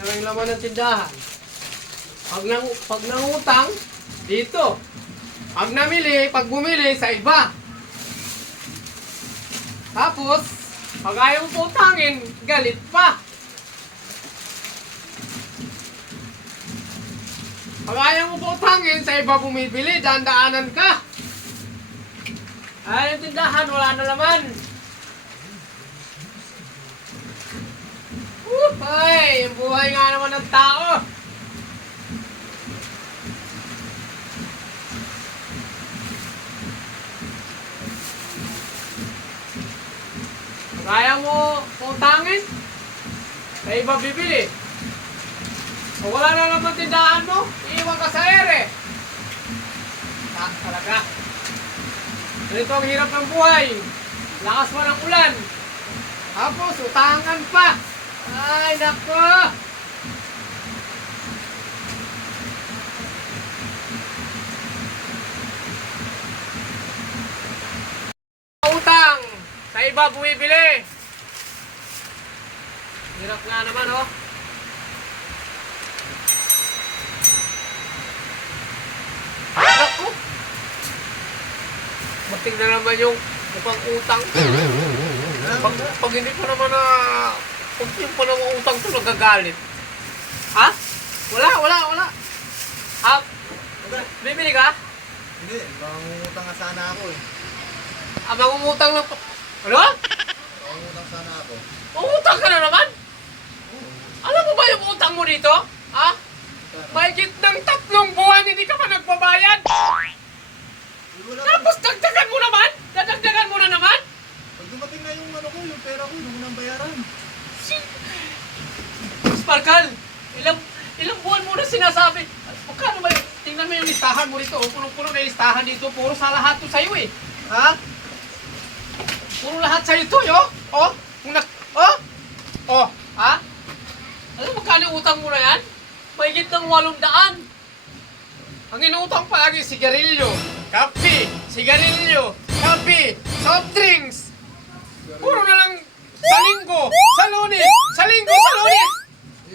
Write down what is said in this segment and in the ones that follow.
Ano yung laman ng tindahan? Pag nangutang, dito. Pag bumili, sa iba. Tapos, pag ayaw mo utangin, galit pa. Pag ayaw mo utangin, sa iba bumibili, daan-daanan ka. Ay, yung tindahan, wala na laman. Ay, yung buhay nga naman ng tao. Pag ayaw mo utangin, sa iba bibili. Kung wala na naman tindahan mo, iiwan ka sa ere. Talaga. Ganito ang hirap ng buhay. Lakas pa ng ulan. Tapos, utangan pa. Ay, nako! Utang! Sa iba bumibili. Hirap nga naman, oh. Ako! Mating na naman yung mukhang utang. Pag hindi pa naman na... Pag yung pa naman utang ito, nagagalit. Ha? Wala. Ha? Bibili ka? Hindi, mangungutang nga sana ako eh. Mangungutang lang... Ano? Mangungutang sana ako. Mangungutang ka na naman? Alam mo ba yung utang mo dito? Ha? Mahigit ng 3 buwan, hindi ka pa nagbabayad. Tapos dagdagan mo naman? Dadagdagan mo na naman? Pag dumating na yung ano ko, yung pera ko, yung unang bayaran. Sparkle, ilang buwan mo na sinasabi. Magkano ba yun? Tingnan mo yung listahan mo rito. Puno-puno na yung listahan dito. Puro sa lahat to sa'yo eh. Ha? Puro lahat sa'yo to, yo. Oh? Oh? Ha? Alam mo magkano utang mo na yan? Mahigit ng 800. Ang inuutang palagi, sigarilyo, kape, soft drinks. Puro na lang sa linggo, sa lunes.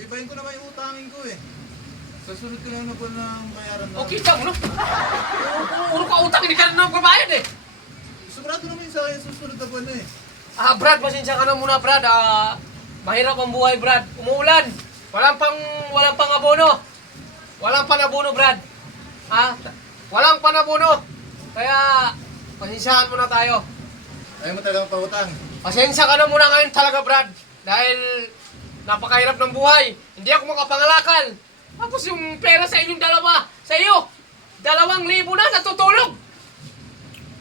Ibahin ko naman yung utangin ko eh. Sa sunod ko lang na po ng bayaran na. Okay ka mo, no? Puro ka utang, hindi ka na nagbabayad eh. Sigurado naman sa akin susunod na buwan na eh. Brad, pasensya ka na muna, Brad. Mahirap ang buhay, Brad. Umuulan. Walang pang abono. Walang panabono, Brad. Walang panabono. Kaya, pasensyahan muna tayo. Ayaw mo talagang pautang. Pasensya ka na muna ngayon talaga, Brad. Dahil napakahirap ng buhay. Hindi ako makapangalakal. Tapos yung pera sa inyong dalawa, sa iyo, 2,000 na natutulog.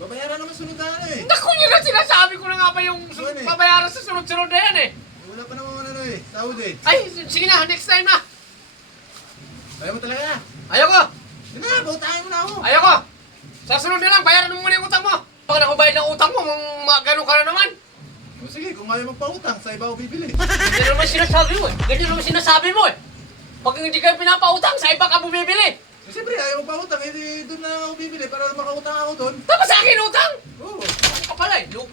Babayaran naman sunod na ano eh. Naku, yun na sinasabi ko na nga ba yung babayaran sa sunod-sunod na yan eh. Wala pa naman ano eh. Sahod eh. Ay, sige na, next time na. Ayaw mo talaga. Ayoko! Yun na, pautangin mo na ako. Ayoko! Sa sunod na lang, bayaran mo muna yung utang mo. Pag nakubayad ng utang mo, gano'n ka na naman. O sige, kung ayaw magpautang, sa iba ako bibili. Ganyan naman sinasabi mo eh. Ganyan naman sinasabi mo eh. Pag hindi ka pinapautang, sa iba ka bumibili. Siyempre, ayaw magpautang, eh doon na ako bibili para makautang ako doon. Tapos sa akin utang! Oo. Ano ka pala eh, Luke?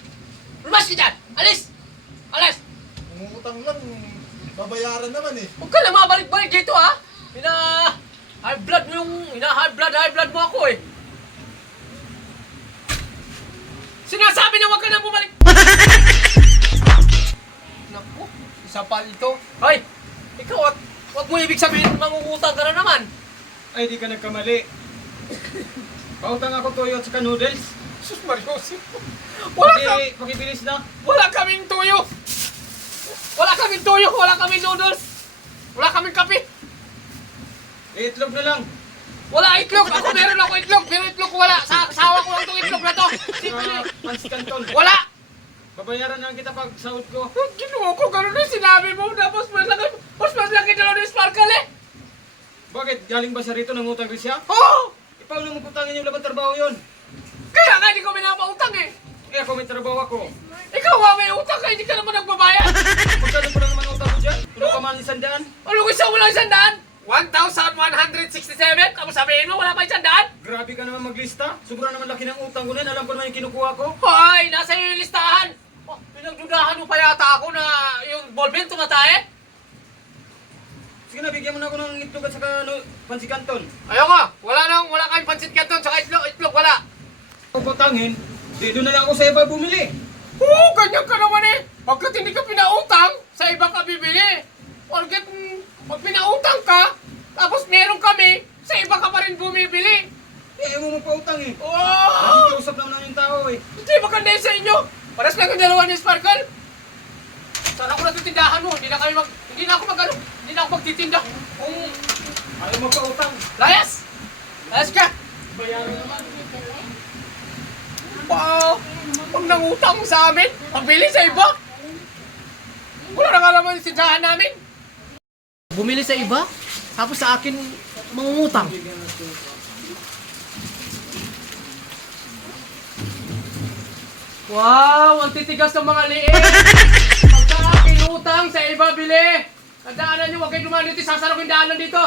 Lumas ka dyan! Alis! Alis! Kung utang lang, babayaran naman eh. Huwag ka na mabalik-balik dito ha! High blood mo ako eh. Sinasabi na huwag ka na bumalik! Naku, isa pa ito. Hoy! Ikaw at huwag mo ibig sabihin mangungutang ka na naman. Ay, di ka nagkamali. Pautang ako toyo at saka noodles. Sus Mariosip. Pakibilis na. Wala kaming tuyo. Wala kaming noodles. Wala kaming kape. Itlog na lang. Wala itlog. Meron ako itlog. Pero itlog ko wala. Sawa ko lang itong itlog na to. Pansi Canton. Wala. Babayaran na lang kita pag sahod ko. Ginawa ko ganun na sinabi mo. Tapos mas laki dalaw ni Sparkle eh. Bakit? Galing ba siya rito ng utang rin siya? Oo. Paano mo putangin yung labang trabaho yun? Kaya nga hindi ko pinapautang eh. Eh ako may trabaho ako. Ikaw nga may utang ka. Hindi ka naman nagbabayad. Magkano pa lang naman utang ko dyan? Ano ka man 100? Ano ko isa wala 1,167. Tapos sabihin mo wala pa 100? Grabe ka naman maglista. Sobrang naman laki ng utang ko na. Alam ko naman yung kinukuha ko. Hoy, nasa iyo yung listahan. Pinagdudahan mo pa yata ako na yung ballpen tumatae. Sige na, bigyan mo na ako ng itlog at saka ano, pansi kanton. Ayoko, wala kayong pansit kanton, saka itlog, wala. Kung pautangin, di doon na lang ako sa iba bumili. Oo, ganyan ka naman eh. Pagkat hindi ka pinautang, sa iba ka bibili. Pagkat pag pinautang ka, tapos meron kami, sa iba ka pa rin bumibili. Eh, mo pautang eh. Oh! Nakikiusap naman yung tao eh. Hindi maganda yun sa inyo. Paras lang yung dalawa ni Sparkle. Sana ko na ito tindahan mo. Hindi na ako magtitinda. Kung Ayaw mo pautang. layas! Layas ka! Bayaran naman. Wow! Pag nangutang mo sa amin, pabili sa iba. Wala na nga naman yung tindahan namin. Bumili sa iba, tapos sa akin mangungutang. Wow! Ang titigas ng mga liit! Pagka akin utang sa iba bili! Tandaanan nyo, huwag kayo dumaan dito, sasarok yung daanan dito!